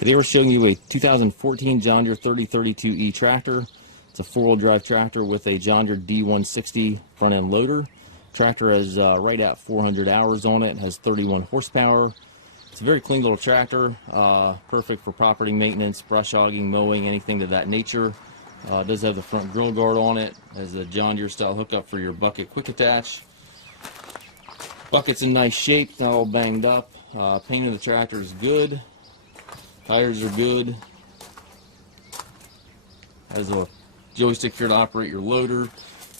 Today we're showing you a 2014 John Deere 3032E tractor. It's a four-wheel drive tractor with a John Deere D160 front-end loader. Tractor has right at 400 hours on it, has 31 horsepower. It's a very clean little tractor, perfect for property maintenance, brush hogging, mowing, anything of that nature. It does have the front grill guard on it, has a John Deere style hookup for your bucket quick attach. Bucket's in nice shape, not all banged up. Paint of the tractor is good. Tires are good. Has a joystick here to operate your loader.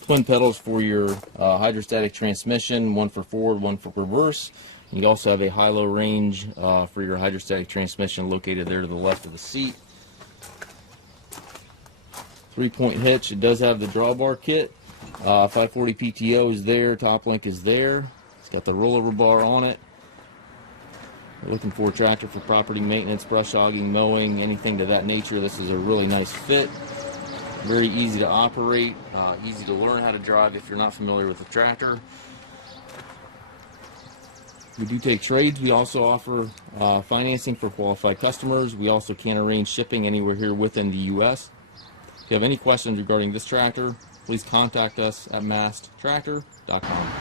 Twin pedals for your hydrostatic transmission, one for forward, one for reverse. You also have a high-low range for your hydrostatic transmission located there to the left of the seat. 3-point hitch. It does have the Drawbar Kit. 540 PTO is there. Top link is there. It's got the rollover bar on it. We're looking for a tractor for property maintenance, brush hogging, mowing, anything to that nature. This is a really nice fit. Very easy to operate, easy to learn how to drive if you're not familiar with the tractor. We do take trades. We also offer financing for qualified customers. We also can arrange shipping anywhere here within the U.S. If you have any questions regarding this tractor, please contact us at masttractor.com.